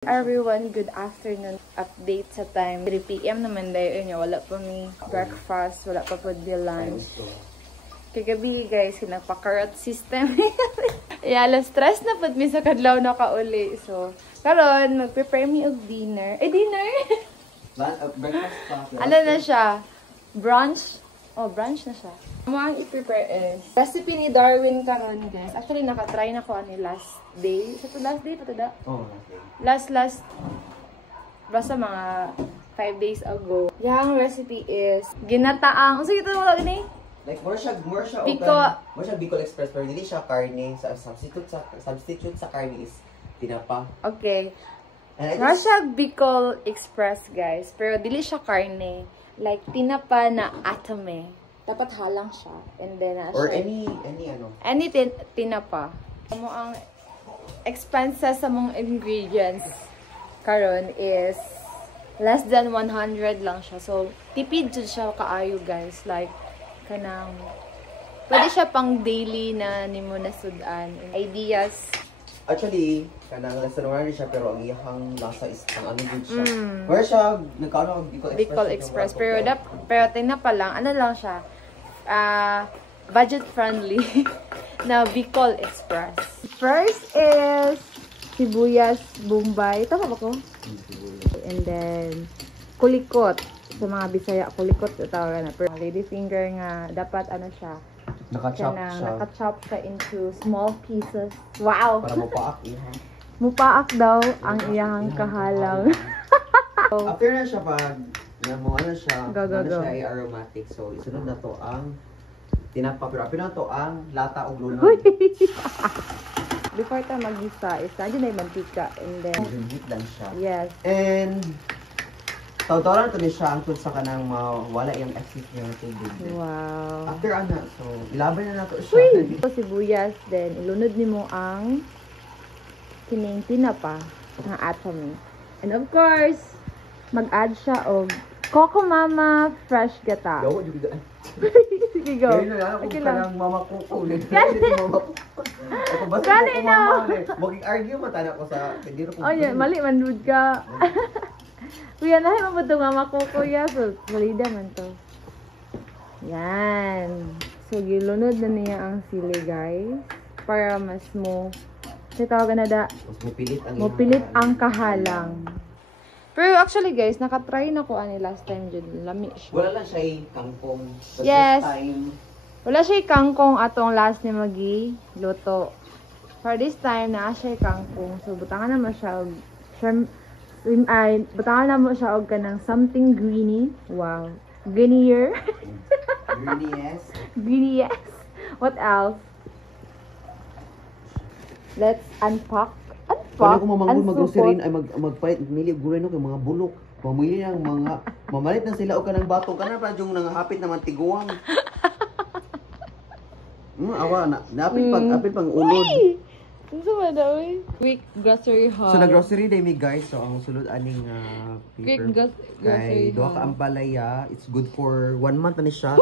Everyone, good afternoon. Update sa time. 3 PM naman dahil yun. Wala pa may breakfast, wala pa po di lunch. Kagabi guys, kinagpa-carrot system. Alas stress na po mi sa kadlaw na kauli. So, karon mag-prepare me og dinner. Dinner! Breakfast pa. Ano na siya? Brunch? Oh, brunch na siya. Ang mga i-prepare is recipe ni Darwin karon guys. Actually, nakatry na ko ani last day. Sa last day pa to da? Oh, Last basta mga 5 days ago. Yung recipe is ginataang. Sige ito wala gani? Like more siya Bicol Express pero hindi siya karne. Substitute sa karne is tinapa. Okay. More siya Bicol Express guys, pero dili siya karne. Like tinapa na atame. Dapat halang siya. And then or siya, any tinapa. Mo ang expenses sa mga ingredients karon is less than 100 lang siya. So, tipid jud siya kaayo guys. Like, kanang pwede siya pang daily na nimo nasudan. Ideas. Actually, kanang restaurant siya pero ang iyang lasa is pang ano good siya. Where siya nagkaano Bicol Express pero tingnan pa lang ano lang siya. Budget friendly na Bicol Express. First is sibuyas bombay. Tama ba ko? And then kulikot. Sa mga Bisaya, kulikot tawag na. Pero lady finger nga dapat ano siya. Naka-chop siya into small pieces. Wow! Para mapaak iha. Mupaak daw ang iyang kahalang. After na siya pag ano siya, go. siya ay aromatic. So, isunod na to ang tinapa. Pero apil na to ang lata o lunod. Before tayo mag-gisa, is nandiyan na yung mantika. And then, heat lang siya. Yes. And, tawag-tawaran ito niya siya ang sa kanang wala yung excess niya ng tubig. Wow. After so, ilaban na nato siya. So, sibuyas, then, ilunod ni mo ang kining tinapa ng atome. And of course, mag-add siya og Coco Mama fresh gata. Yo, yung bigay. Sige, go. Kaya na ako kanang mama Coco. Gani na! Mag-argue matana ko sa hindi ko. Oh, yeah, mali man dude ka. Kuya, nahin mo ba ito Mama Coco ya? So, valida man to. Yan. So, gilunod na niya ang sili, guys. Para mas mo tawag na da. Mupilit ang kahalang. Pero actually guys, nakatry na ko ani last time dyan. Lami siya. Wala lang siya kangkong. Yes. Time. Wala siya kangkong atong last ni magi luto. For this time, na siya kangkong. So, butangan naman siya og butangan naman siya og kanang something greeny. Wow. Greenier. Greeny, yes. Greeny, yes. What else? Let's unpack. Kaya kung mag-grocery ay magpalit, mili gulay no kay mga bulok. Mamili ng mga mamalit na sila o kanang batong kana pa yung nangahapit naman tiguang. Awa na. Apil pang ulod. Unsa ba daw eh? Quick grocery haul. So na-grocery day mi guys. So ang sulod aning Quick paper. grocery Kay duha ka ampalaya. It's good for 1 month na ni siya.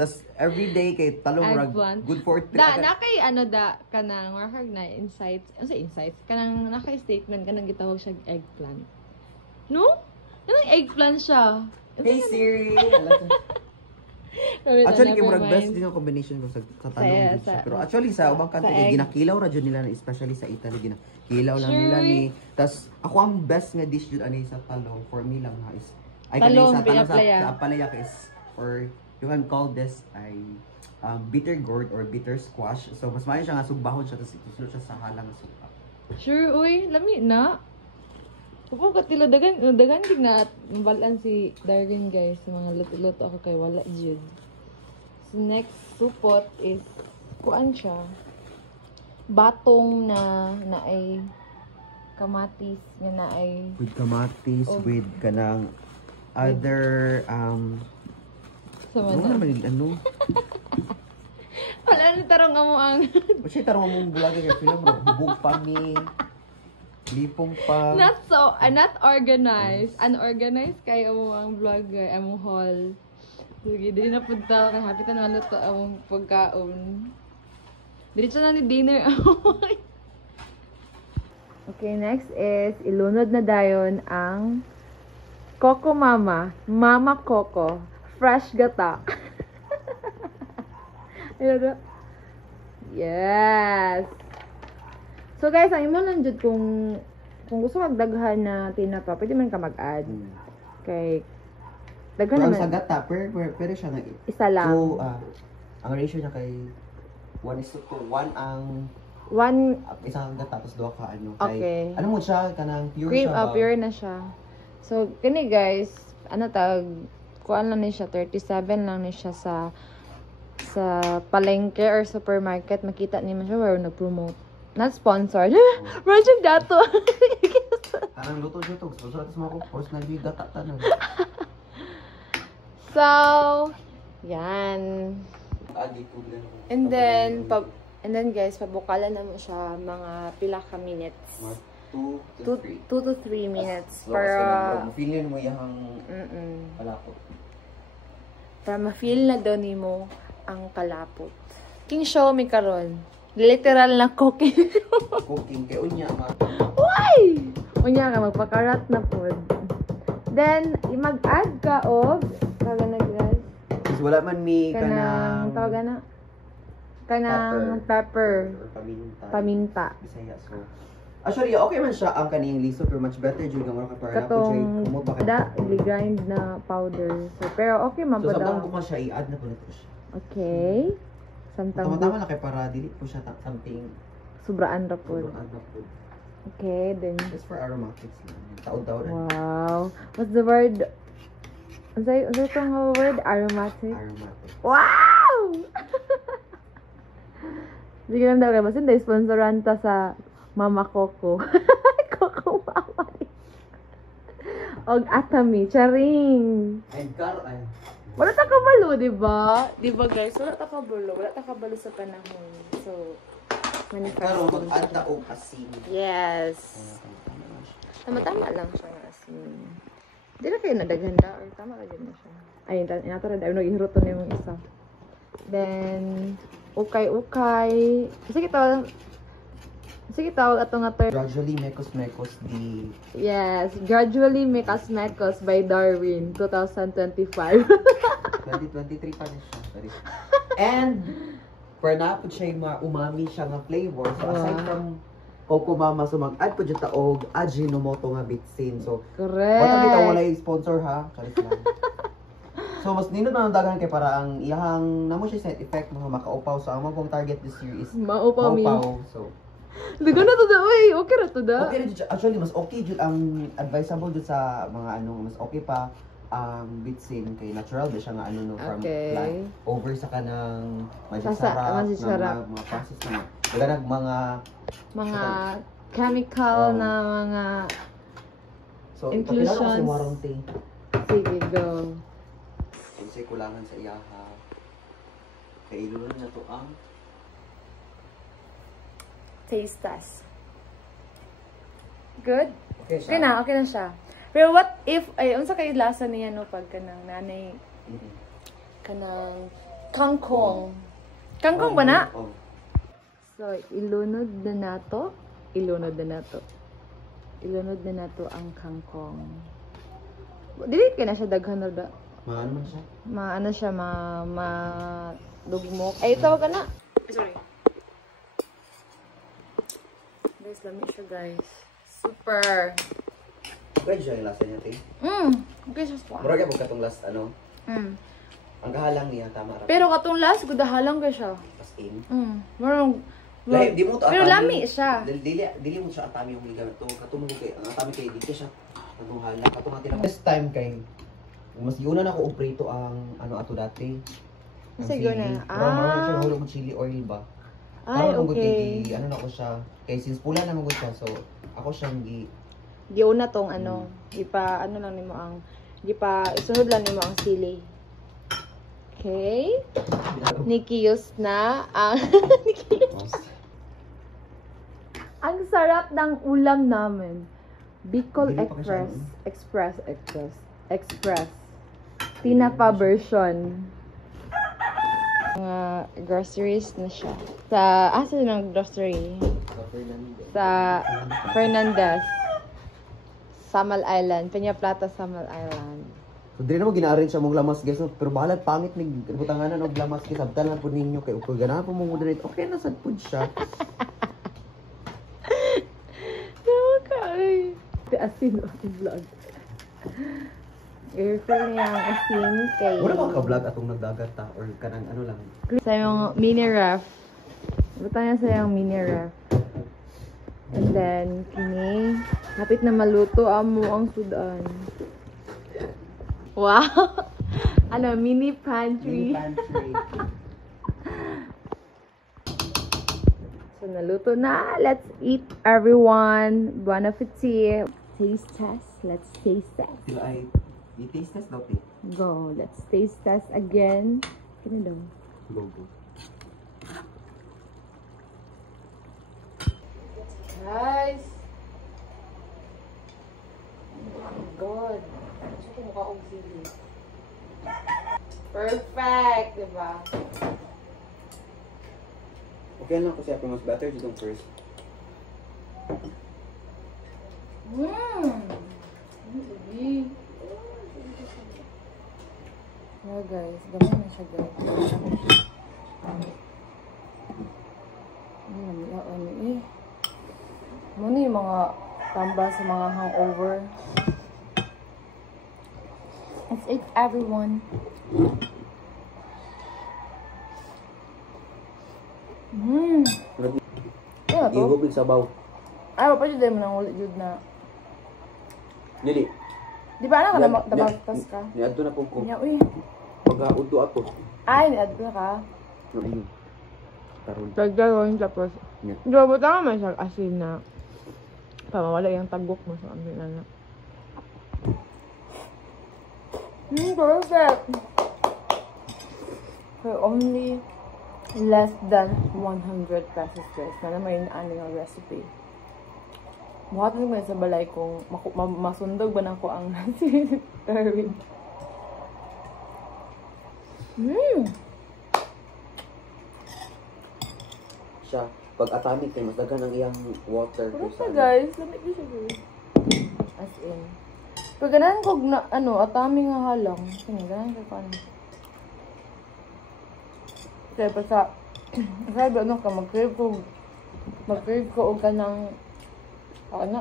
Tas every day kay talong rag good for 3. Na kay ano da kanang warhag na insights. Ano sa insights? Kanang nakay statement kanang gitawag siya eggplant. No? Kanang eggplant siya. Hey Siri. Actually kay murag best din ang combination mo sa talong siya. Pero actually sa ubang country ginakilaw ra jud nila especially sa Italy ginakilaw lang nila ni. Tas ako ang best nga dish jud ani sa talong for me lang ha is ay kanang sa talong sa apalaya is or you can call this ay bitter gourd or bitter squash. So, mas maayon siya nga sugbahon siya tapos itusulot siya sa halang na suka. Sure, uy. Lami na. Kapag katila, dagan din na at mabalaan si Darwin, guys. Sa mga luto-luto ako kay wala jud. So, next supot is, kuan siya. Batong na ay kamatis, na ay... With kamatis, with kanang other, ano? Wala na tarong mo ang... Kasi tarong mo bulag kay film bubog pa ni lipong pa. Not organized. Unorganized kay mo ang vlogger, among haul. Sige, di na punta kay hapitan na luto among pagkaon. Diretso na ni dinner. Okay, next is ilunod na dayon ang Coco Mama, Mama Coco, fresh gata. Yes. So guys, ang imo lang jud kung gusto magdaghan na tinapa, pwede man ka mag-add. Kay daghan Pero naman. sa gata, pero siya na Isa lang. So, ang ratio niya kay 1:1 ang isang gata tapos 2 ka ano. Okay. Ano mo siya kanang pure Cream, siya ba? pure na siya. So, kani guys, ano tag, kuan lang ni siya, 37 lang ni siya sa palengke or supermarket. Makita ni mo siya where nag-promote. Not sponsored. Project dato. Kanang luto siya to. Sponsor atas mga ko. Post na yung gata tanan. So, yan. And then guys, pabukalan na mo siya mga pila ka minutes. 2 to 3 minutes. Para ma-feel mo yung palapot. Para ma-feel na daw ni mo ang kalapot. King show me karon. Literal na cooking. Cooking kay unya ma. Why? Unya ka magpakarat na pod. Then mag-add ka og kaga na guys. Kasi wala man mi kanang tawagan na kanang pepper. Paminta. Bisaya so. Actually, okay man siya ang kaning liso pero much better jud nga mura ka para katong grind na powder. So pero okay man po daw. So samtang ko siya i-add na po nito siya. Okay. Tama-tama lang kay para dili po siya something sobraan ra po. Okay, then just for aromatics lang. Taod-taod. Wow. What's the word? Ano itong word? Aromatic? Aromatic. Wow! Sige lang daw kayo. Basta hindi, sponsoran ta sa Mama Coco. Coco Mama. Og Atami. Charing. And Caro, ay. Wala ta kabalo, diba? Diba guys? Wala ta kabalo. Wala ta kabalo sa panahon. So, Caro, mag-add na o asin. Yes. Tama-tama lang siya ng asin. Hindi na kayo nadaghanda or tama ka dyan na siya. Ayun, inatarad. Ayun, nag-ihiruto na yung isa. Then, ukay-ukay. Sige tawag ato nga term. Gradually Mekos di... Yes, Gradually Mekos by Darwin, 2025. 2023 pa na siya. Sorry. And, for na po siya yung umami siya nga flavor. So, aside from Coco Mama, so mag-add po dyan taog Ajinomoto nga bitsin. So, correct. wala kita wala yung sponsor ha. Charis lang. So, mas nindot na dagan kay para ang iyang namo siya side effect mga makaupaw. So, ang mong target this year is maupaw. So, Dagan na to da, uy. Okay na to da. Okay na dyan. Actually, mas okay dyan ang advisable dyan sa mga mas okay pa ang bitsin kay natural ba siya nga no from plant over sa kanang masisarap na mga process na daganag mga chemical na mga so inclusions. Sige, go. Kasi kulangan sa iyaha kay ilunod na to ang taste test. Good? Okay siya. Okay na siya. Pero what if, unsa kay lasa niya no pag kanang nanay, kanang kangkong. Kangkong ba na? Oh. So, ilunod na nato ang kangkong. Dili ka na siya daghan na da. Maano man siya? Maano siya, dugmok. Ay, tawag ka na. Sorry. Guys, lamig siya guys. Super. Pwede siya yung lasa niya, Ting? Okay siya sa Mura ka katong last, ang kahalang niya, tama ra. pero katong last, gudahalang ka siya. As in? Marang, Di mo to pero atami. lami siya. Dili mo siya atami yung ligamento. Katong kay, ang atami kay, di siya katong halang. Katong atin ako. This time kay, mas yuna na ko uprito ang ato dati. Sige na. Marang siya nahulog mo chili oil ba? Ay, okay. Na ko siya. Kay since pula na magod siya, so ako siyang giuna tong gipa lang nimo ang isunod lang nimo ang sili. Okay? Nikiyos na ang ang sarap ng ulam namin. Bicol Express. Tinapa version. Mga groceries na siya. Asa ng grocery? Sa Fernandez. Samal Island. Peña Plata, Samal Island. So, dili na mo gina-arrange siya mong lamas, guys. No? Pero bahalag pangit ni butanganan og lamas, guys. Sabtan lang po ninyo. Kaya kung ganahan po mong moderate, okay na sad po siya. Tawa ka ay. Asin o vlog. Airful niya ang asin kay... Wala mga ka-vlog atong nagdagat ta or kanang ano lang. Sa yung mini ref. Buta niya sa yung mini ref. And then, kini. Hapit na maluto amo ang sudan. Wow! Ano, mini pantry. Mini pantry. So, naluto na. Let's eat, everyone. Bon appetit. Taste test. Let's taste test. Sila ay i-taste test daw, te. Go. Let's taste test again. Kini daw. Go, go. Guys! Oh my God. Gusto ko mukha kong sili. Perfect! Diba? Okay lang kasi ako mas better dito first. Oh guys, gamay na siya guys. Ano eh. Muna yung mga tamba sa mga hangover. Let's eat, everyone. Ano to? Ihubig sabaw. Ay, pa dyan mo nang ulit yun na. Dili. Di ba alam ka na tabagtas ka? Niadto na po ko. Niya, uy. Pag-auto ako. Ay, niad ka. No, ayun. Karon. Pagdawin tapos. Yeah. Diba, tama man siya asin na pamawala yung tagok mo sa amin na. Perfect! For only less than 100 pesos guys. Na naman yung ano recipe. Buhat naman sa balay kung masundog ba na ko ang si Erwin. Siya, pag atomic kay mas daghan ang iyang water. Pero siya guys, lamig siya guys. As in. Pag ganahan ko na, ano, atami nga halang. Kaya ganahan ko ano. Kaya pa sa, sabi ano ka, mag-crave ko o ka ng, ano?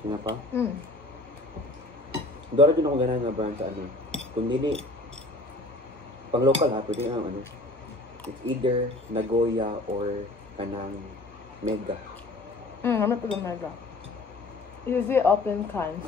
Nga pa? Dora din ako ganahan nga brand sa ano. Kung dili, pang local ha, pwede nga ano. It's either Nagoya or kanang Mega. Ano pa yung Mega? Usually open can.